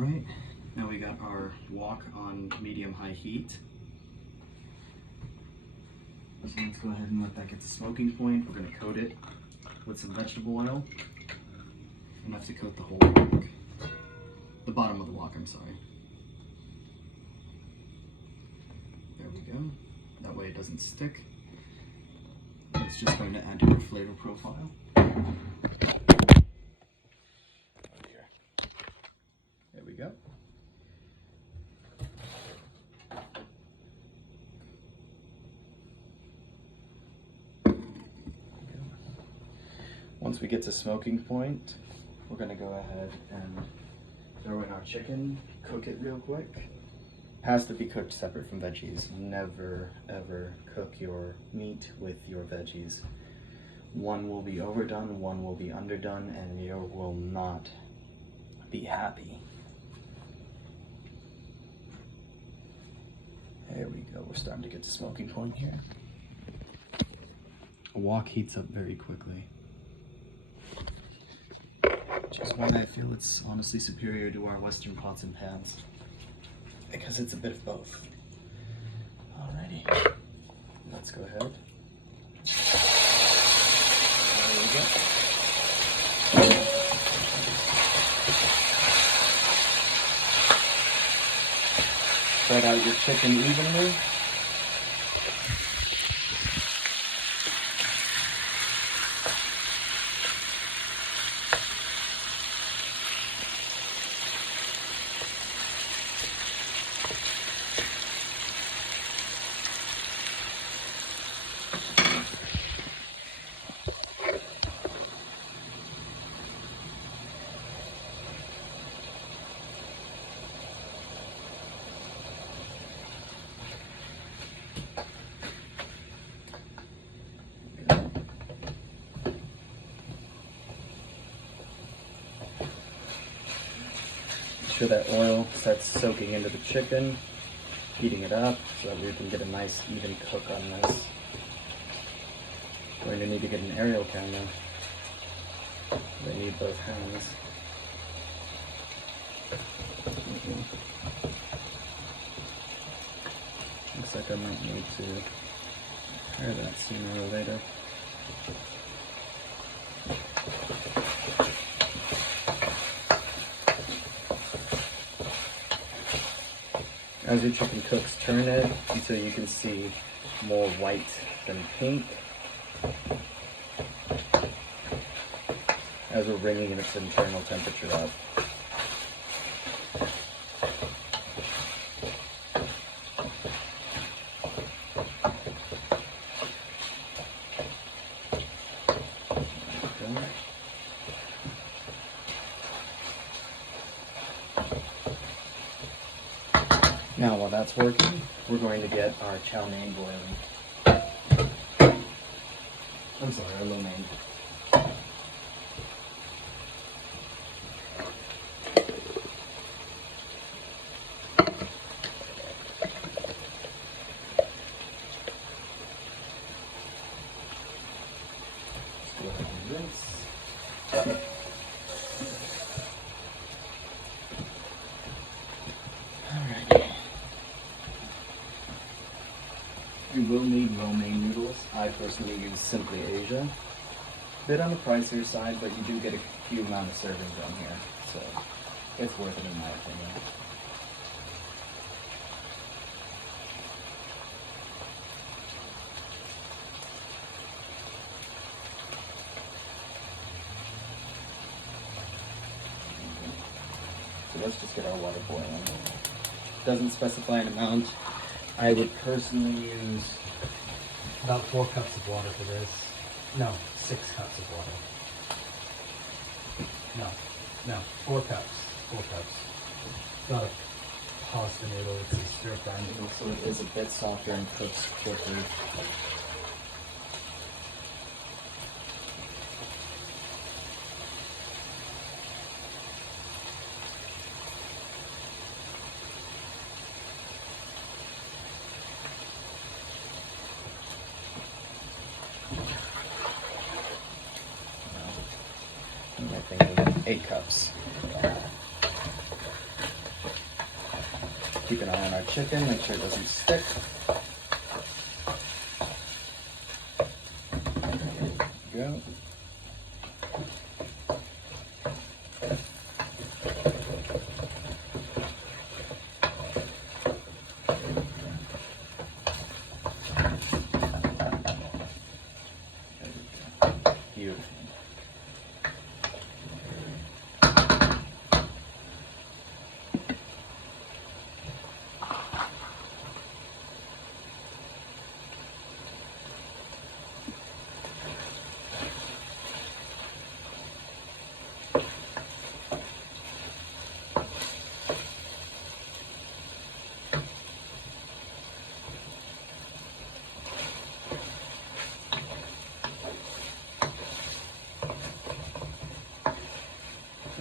Alright, now we got our wok on medium-high heat. So let's go ahead and let that get to smoking point. We're going to coat it with some vegetable oil. Enough to coat the whole wok. The bottom of the wok, I'm sorry. There we go. That way it doesn't stick. It's just going to add to our flavor profile. There we go. Once we get to smoking point, we're going to go ahead and throw in our chicken, cook it real quick. Has to be cooked separate from veggies. Never ever cook your meat with your veggies. One will be overdone, one will be underdone, and you will not be happy. There we go, we're starting to get to smoking point here. A wok heats up very quickly, which is why I feel it's honestly superior to our Western pots and pans, because it's a bit of both. Alrighty, let's go ahead. There we go. Spread out your chicken evenly. Make sure that oil starts soaking into the chicken, heating it up so that we can get a nice even cook on this. We're going to need to get an aerial camera. They need both hands. Looks like I might need to air that sooner or later. As your chicken cooks, turn it until you can see more white than pink. As we're bringing its internal temperature up. Now, while that's working, we're going to get our chow mein boiling. I'm sorry, our lo mein. Let's go ahead and rinse. You will need lo mein noodles. I personally use Simply Asia. Bit on the pricier side, but you do get a few amount of servings on here, so it's worth it in my opinion. So let's just get our water boiling. Doesn't specify an amount. I would personally use about 4 cups of water for this. No, 6 cups of water. No, 4 cups. 4 cups. It's not a pasta noodle, it's a stir fry noodle. so it is a bit softer and cooks quicker. I think 8 cups. Keep an eye on our chicken, make sure it doesn't stick. There we go. Beautiful.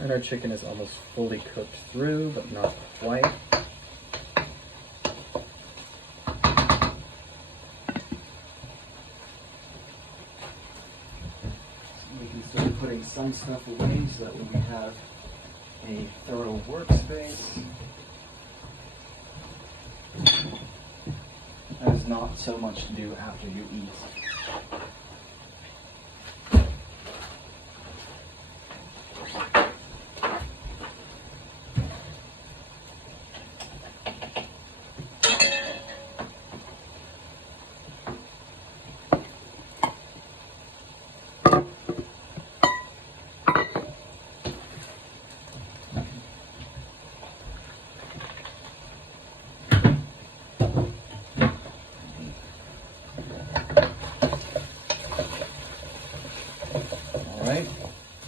And our chicken is almost fully cooked through, but not quite. So we can start putting some stuff away so that when we have a thorough workspace, there's not so much to do after you eat.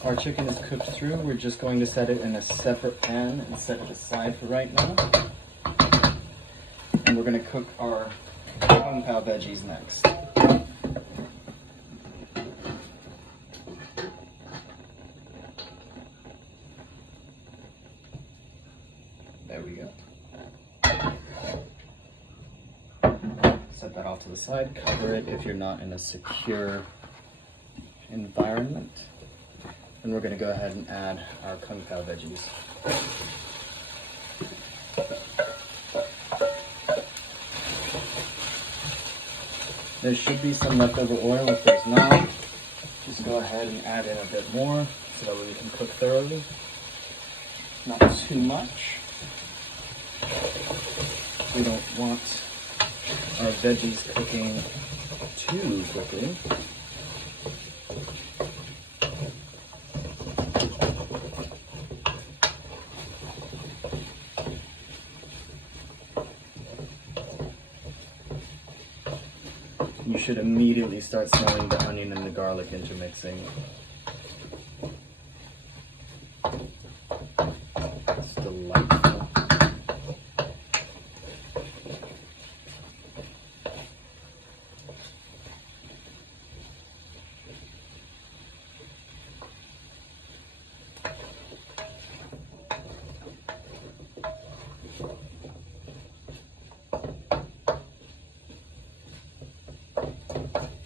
Our chicken is cooked through. We're just going to set it in a separate pan and set it aside for right now. And we're going to cook our Kung Pao veggies next. There we go. Set that off to the side. Cover it if you're not in a secure environment. And we're going to go ahead and add our Kung Pao veggies. There should be some leftover oil. If there's not, just go ahead and add in a bit more so that we can cook thoroughly. Not too much. We don't want our veggies cooking too quickly. You should immediately start smelling the onion and the garlic intermixing. It's delightful.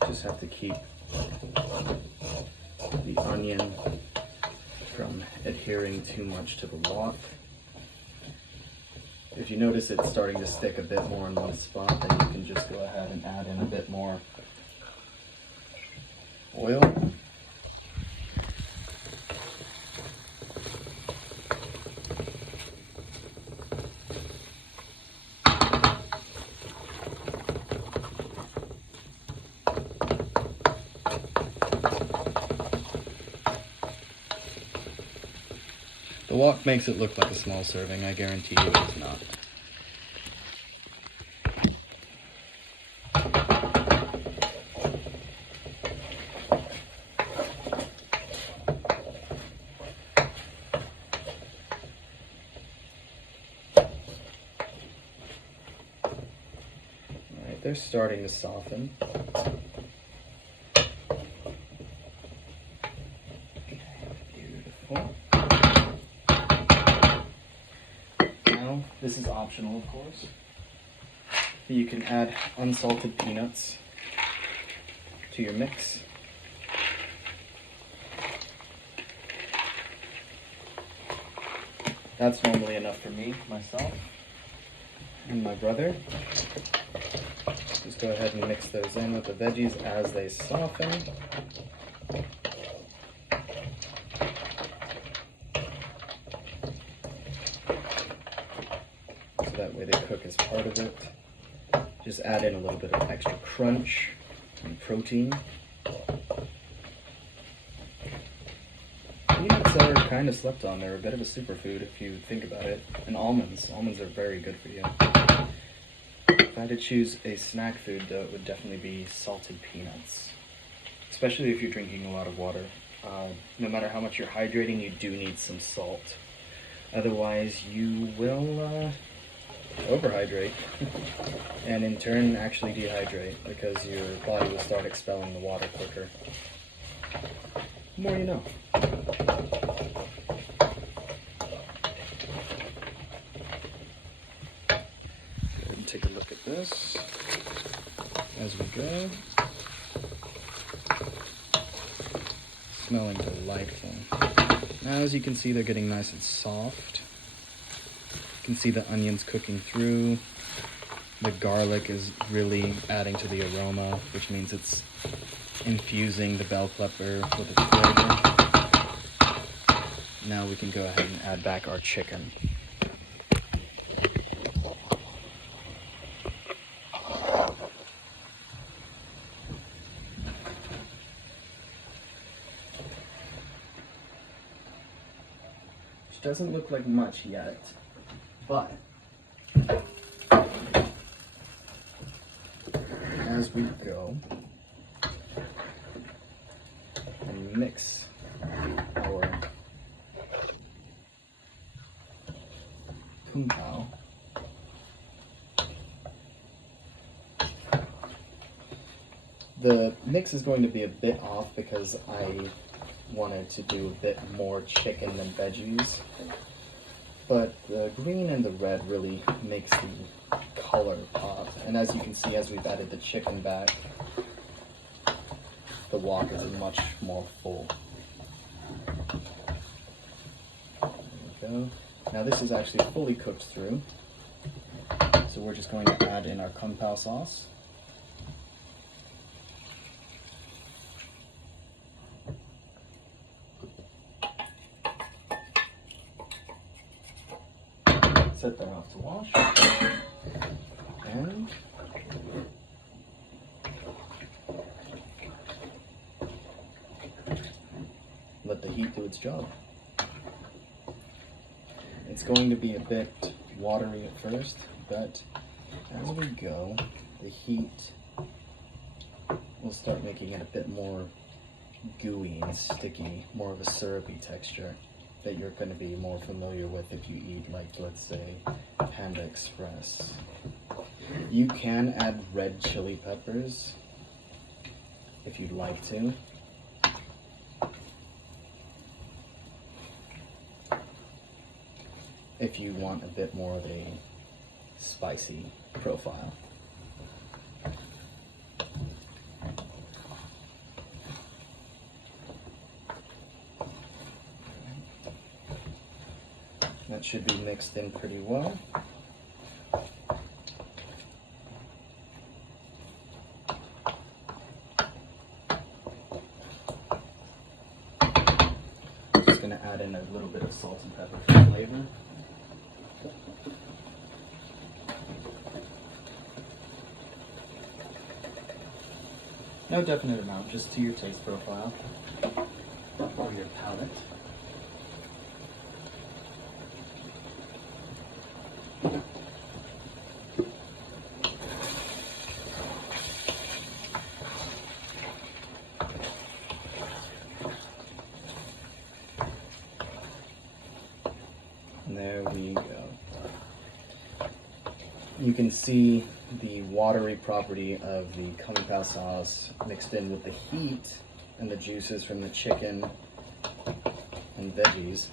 Just have to keep the onion from adhering too much to the wok. If you notice it's starting to stick a bit more in one spot, then you can just go ahead and add in a bit more oil. The wok makes it look like a small serving. I guarantee you it is not. Alright, they're starting to soften. Beautiful. This is optional, of course. You can add unsalted peanuts to your mix. That's normally enough for me, myself. and my brother. Just go ahead and mix those in with the veggies as they soften. So that way they cook as part of it. Just add in a little bit of extra crunch and protein. Peanuts are kind of slept on. They're a bit of a superfood if you think about it. And almonds. Almonds are very good for you. If I had to choose a snack food, though, it would definitely be salted peanuts. Especially if you're drinking a lot of water. No matter how much you're hydrating, you do need some salt. Otherwise, you will overhydrate. And in turn, actually dehydrate, because your body will start expelling the water quicker. The more you know. Take a look at this as we go. Smelling delightful. Now, as you can see, they're getting nice and soft. You can see the onions cooking through. The garlic is really adding to the aroma, which means it's infusing the bell pepper with its flavor. Now we can go ahead and add back our chicken. Doesn't look like much yet, but as we go and mix our Kung Pao, the mix is going to be a bit off because I wanted to do a bit more chicken than veggies, but the green and the red really makes the color pop. And as you can see, as we've added the chicken back, the wok is much more full. There we go. Now this is actually fully cooked through, so we're just going to add in our Kung Pao sauce. Set that off to wash, and let the heat do its job. It's going to be a bit watery at first, but as we go, the heat will start making it a bit more gooey and sticky, more of a syrupy texture that you're going to be more familiar with if you eat, like, let's say, Panda Express. You can add red chili peppers if you'd like to. If you want a bit more of a spicy profile. That should be mixed in pretty well. Just going to add in a little bit of salt and pepper for flavor. No definite amount, just to your taste profile or your palate. And there we go. You can see the watery property of the Kung Pao sauce mixed in with the heat and the juices from the chicken and veggies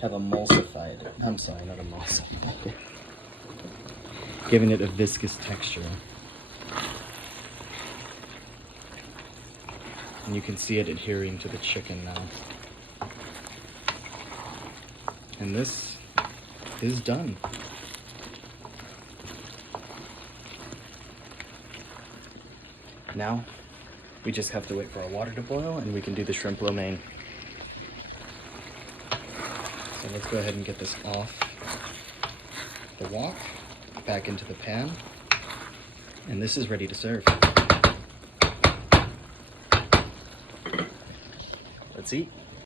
have emulsified. I'm sorry, not emulsified. Giving it a viscous texture. And you can see it adhering to the chicken now. And this is done. Now, we just have to wait for our water to boil and we can do the shrimp lo mein. So let's go ahead and get this off the wok, back into the pan, and this is ready to serve. Let's eat.